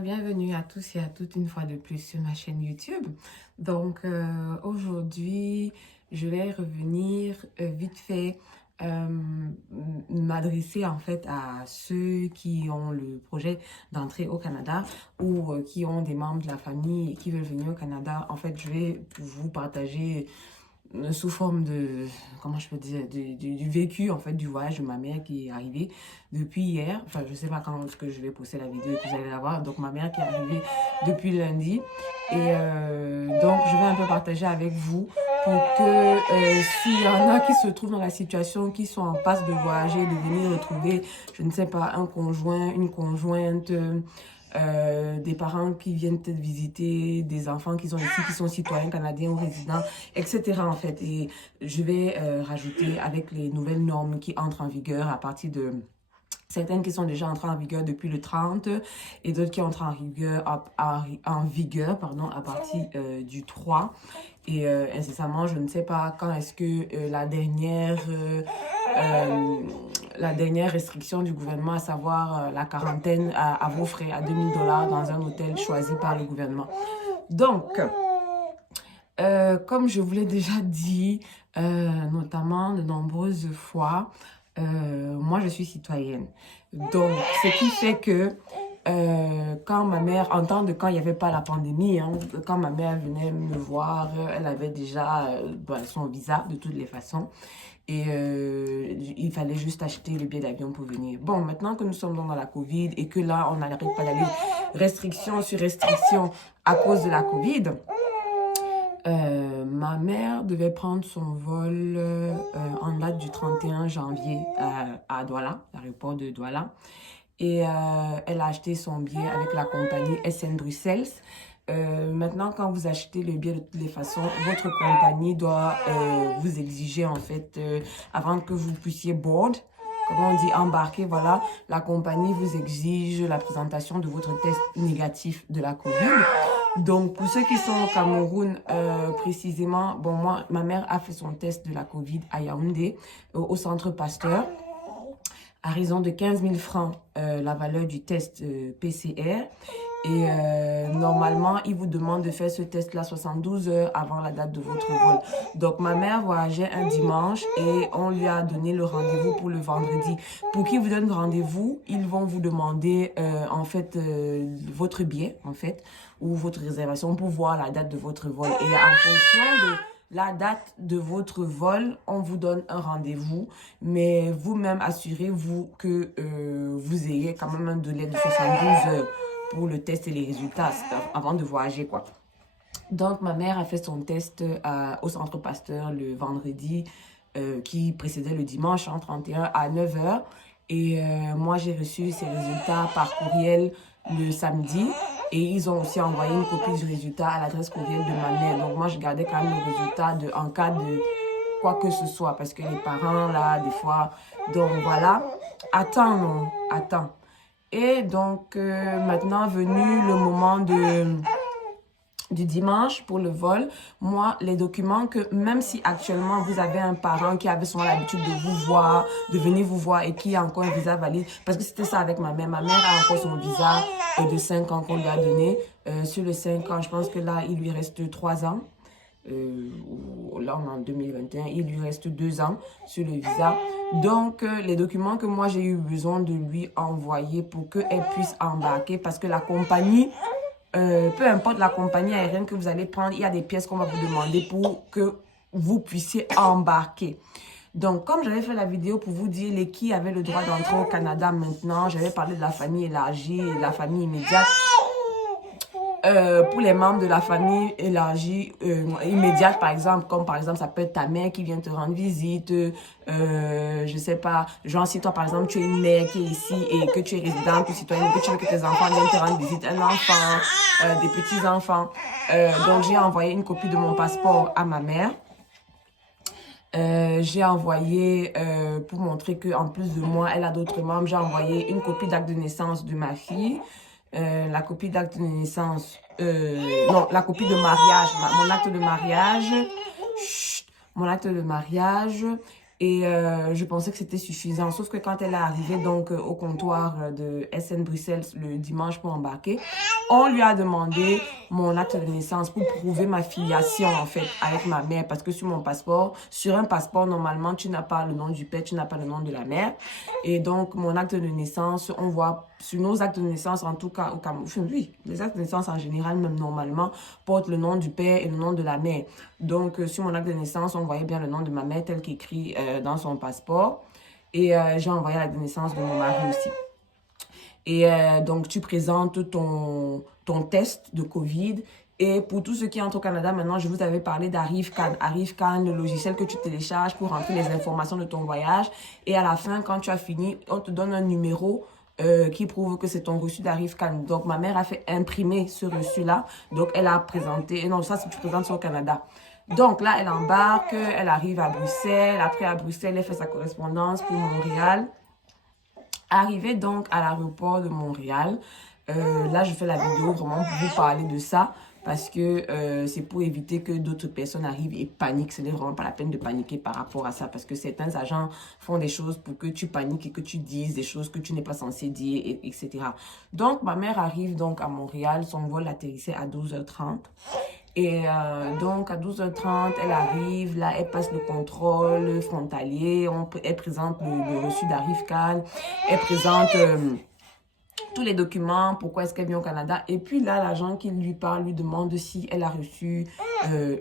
bienvenue à tous et à toutes une fois de plus sur ma chaîne YouTube. Donc aujourd'hui, je vais revenir vite fait m'adresser en fait à ceux qui ont le projet d'entrer au Canada ou qui ont des membres de la famille et qui veulent venir au Canada. En fait, je vais vous partager sous forme de, comment je peux dire, du vécu en fait du voyage de ma mère qui est arrivée depuis hier. Enfin, je sais pas quand est-ce que je vais poster la vidéo et que vous allez la voir. Donc, ma mère qui est arrivée depuis lundi. Et donc, je vais un peu partager avec vous pour que s'il y en a qui se trouvent dans la situation, qui sont en passe de voyager, de venir retrouver, je ne sais pas, un conjoint, une conjointe, des parents qui viennent peut-être visiter, des enfants qui sont ici, qui sont citoyens canadiens ou résidents, etc. en fait. Et je vais rajouter avec les nouvelles normes qui entrent en vigueur à partir de certaines qui sont déjà entrées en vigueur depuis le 30 et d'autres qui entrent en vigueur pardon, à partir du 3. Et incessamment, je ne sais pas quand est-ce que la dernière restriction du gouvernement, à savoir la quarantaine à vos frais à 2000 $ dans un hôtel choisi par le gouvernement. Donc, comme je vous l'ai déjà dit, notamment de nombreuses fois, moi je suis citoyenne. Donc, ce qui fait que quand ma mère, en temps de quand il n'y avait pas la pandémie, hein, quand ma mère venait me voir, elle avait déjà son visa de toutes les façons. Et il fallait juste acheter le billet d'avion pour venir. Bon, maintenant que nous sommes dans la COVID et que là, on n'arrête pas d'aller restriction sur restriction à cause de la COVID, ma mère devait prendre son vol en date du 31 janvier à Douala, l'aéroport de Douala. Et elle a acheté son billet avec la compagnie SN Bruxelles. Maintenant, quand vous achetez le billet de toutes les façons, votre compagnie doit vous exiger en fait, avant que vous puissiez board, comment on dit, embarquer, voilà, la compagnie vous exige la présentation de votre test négatif de la COVID. Donc, pour ceux qui sont au Cameroun, précisément, bon, moi, ma mère a fait son test de la COVID à Yaoundé, au centre Pasteur, à raison de 15 000 francs la valeur du test PCR. Et normalement, il vous demande de faire ce test-là 72 heures avant la date de votre vol. Donc, ma mère voyageait un dimanche et on lui a donné le rendez-vous pour le vendredi. Pour qu'ils vous donnent rendez-vous, ils vont vous demander en fait votre billet, en fait, ou votre réservation pour voir la date de votre vol. Et en fonction de la date de votre vol, on vous donne un rendez-vous, mais vous-même assurez-vous que vous ayez quand même un délai de 72 heures pour le test et les résultats avant de voyager, quoi. Donc, ma mère a fait son test au Centre Pasteur le vendredi qui précédait le dimanche, en 31 à 9 heures. Et moi, j'ai reçu ces résultats par courriel le samedi. Et ils ont aussi envoyé une copie du résultat à l'adresse courriel de ma mère. Donc, moi, je gardais quand même le résultat en cas de quoi que ce soit. Parce que les parents, là, des fois... Donc, voilà. Attends, non. Attends. Et donc, maintenant, venu le moment du dimanche pour le vol, moi, les documents que, même si actuellement vous avez un parent qui avait souvent l'habitude de vous voir, de venir vous voir et qui a encore un visa valide, parce que c'était ça avec ma mère. Ma mère a encore son visa de 5 ans qu'on lui a donné. Sur les 5 ans, je pense que là, il lui reste 3 ans. Là, on est en 2021, il lui reste 2 ans sur le visa. Donc, les documents que moi, j'ai eu besoin de lui envoyer pour qu'elle puisse embarquer, parce que la compagnie... peu importe la compagnie aérienne que vous allez prendre, il y a des pièces qu'on va vous demander pour que vous puissiez embarquer. Donc, comme j'avais fait la vidéo pour vous dire les qui avaient le droit d'entrer au Canada maintenant, j'avais parlé de la famille élargie et de la famille immédiate. Pour les membres de la famille élargie immédiate, par exemple, comme par exemple, ça peut être ta mère qui vient te rendre visite, je sais pas, genre si toi, par exemple, tu es une mère qui est ici et que tu es résidente ou citoyenne, que tu veux que tes enfants viennent te rendre visite, un enfant, des petits-enfants. Donc, j'ai envoyé une copie de mon passeport à ma mère. J'ai envoyé, pour montrer qu'en plus de moi, elle a d'autres membres, j'ai envoyé une copie d'acte de naissance de ma fille. La copie d'acte de naissance, non, la copie de mariage, mon acte de mariage, chut, mon acte de mariage Et je pensais que c'était suffisant. Sauf que quand elle est arrivée donc au comptoir de SN Bruxelles le dimanche pour embarquer, on lui a demandé mon acte de naissance pour prouver ma filiation en fait avec ma mère. Parce que sur mon passeport, sur un passeport, normalement, tu n'as pas le nom du père, tu n'as pas le nom de la mère. Et donc, mon acte de naissance, on voit sur nos actes de naissance, en tout cas au Cameroun, oui, les actes de naissance en général, même normalement, portent le nom du père et le nom de la mère. Donc, sur mon acte de naissance, on voyait bien le nom de ma mère tel qu'écrit dans son passeport. Et j'ai envoyé l'acte de naissance de mon mari aussi. Et donc, tu présentes ton test de COVID. Et pour tous ceux qui entrent au Canada, maintenant, je vous avais parlé d'ArriveCan. ArriveCan, le logiciel que tu télécharges pour rentrer les informations de ton voyage. Et à la fin, quand tu as fini, on te donne un numéro qui prouve que c'est ton reçu d'ArriveCan. Donc, ma mère a fait imprimer ce reçu-là. Donc, elle a présenté... Et non, ça, si tu présentes ça au Canada. Donc, là, elle embarque, elle arrive à Bruxelles. Après, à Bruxelles, elle fait sa correspondance pour Montréal. Arrivé donc à l'aéroport de Montréal, là je fais la vidéo vraiment pour vous parler de ça parce que c'est pour éviter que d'autres personnes arrivent et paniquent. Ce n'est vraiment pas la peine de paniquer par rapport à ça parce que certains agents font des choses pour que tu paniques et que tu dises des choses que tu n'es pas censé dire, etc. Donc ma mère arrive donc à Montréal, son vol atterrissait à 12h30. Et donc, à 12h30, elle arrive, là, elle passe le contrôle frontalier, elle présente le reçu d'ArriveCan, elle présente tous les documents, pourquoi est-ce qu'elle vient au Canada. Et puis là, l'agent qui lui parle lui demande si elle a reçu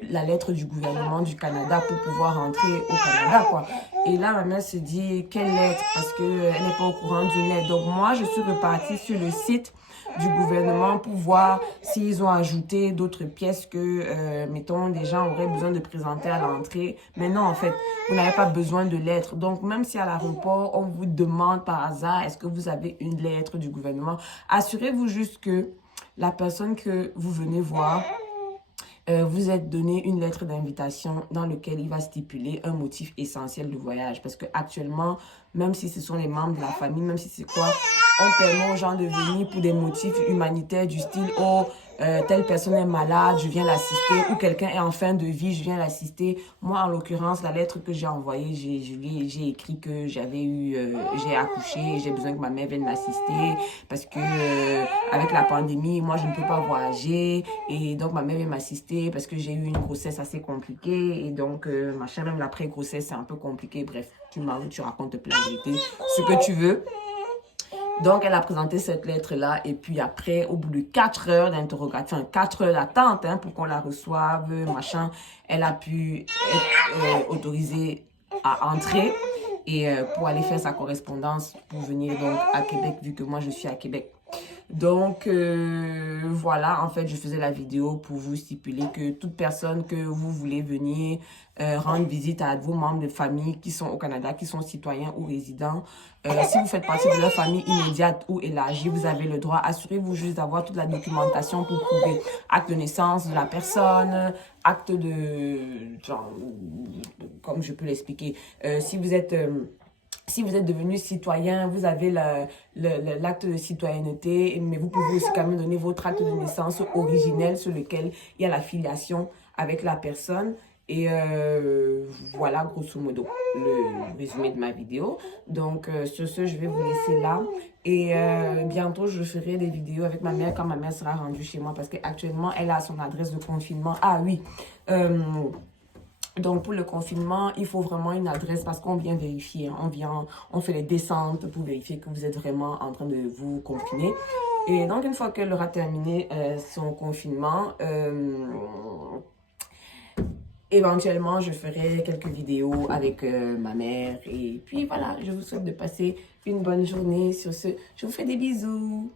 la lettre du gouvernement du Canada pour pouvoir rentrer au Canada, quoi. Et là, ma mère se dit, quelle lettre? Parce qu'elle n'est pas au courant d'une lettre. Donc, moi, je suis repartie sur le site du gouvernement pour voir s'ils ont ajouté d'autres pièces que, mettons, les gens auraient besoin de présenter à l'entrée. Mais non, en fait, vous n'avez pas besoin de lettres. Donc, même si à l'aéroport, on vous demande par hasard, est-ce que vous avez une lettre du gouvernement, assurez-vous juste que la personne que vous venez voir, vous êtes donné une lettre d'invitation dans laquelle il va stipuler un motif essentiel du voyage. Parce que actuellement, même si ce sont les membres de la famille, même si c'est quoi, on permet aux gens de venir pour des motifs humanitaires du style « Oh, telle personne est malade, je viens l'assister » ou « Quelqu'un est en fin de vie, je viens l'assister ». Moi, en l'occurrence, la lettre que j'ai envoyée, j'ai écrit que j'ai accouché, j'ai besoin que ma mère vienne m'assister parce que avec la pandémie, moi, je ne peux pas voyager et donc ma mère vient m'assister parce que j'ai eu une grossesse assez compliquée et donc, machin, même l'après-grossesse, c'est un peu compliqué. Bref, tu racontes plein de vérités, ce que tu veux. Donc, elle a présenté cette lettre-là et puis après, au bout de 4 heures d'interrogation, enfin 4 heures d'attente hein, pour qu'on la reçoive, machin, elle a pu être autorisée à entrer et pour aller faire sa correspondance pour venir donc à Québec vu que moi je suis à Québec. Donc, voilà, en fait, je faisais la vidéo pour vous stipuler que toute personne que vous voulez venir rendre visite à vos membres de famille qui sont au Canada, qui sont citoyens ou résidents, si vous faites partie de leur famille immédiate ou élargie, vous avez le droit. Assurez-vous juste d'avoir toute la documentation pour prouver acte de naissance de la personne, acte de... genre, comme je peux l'expliquer. Si vous êtes devenu citoyen, vous avez l'acte de citoyenneté, mais vous pouvez aussi quand même donner votre acte de naissance originel sur lequel il y a la filiation avec la personne. Et voilà, grosso modo, le résumé de ma vidéo. Donc, sur ce, je vais vous laisser là. Et bientôt, je ferai des vidéos avec ma mère quand ma mère sera rendue chez moi. Parce qu'actuellement, elle a son adresse de confinement. Ah oui, donc, pour le confinement, il faut vraiment une adresse parce qu'on vient vérifier. On fait les descentes pour vérifier que vous êtes vraiment en train de vous confiner. Et donc, une fois qu'elle aura terminé son confinement, éventuellement, je ferai quelques vidéos avec ma mère. Et puis, voilà, je vous souhaite de passer une bonne journée. Sur ce, je vous fais des bisous.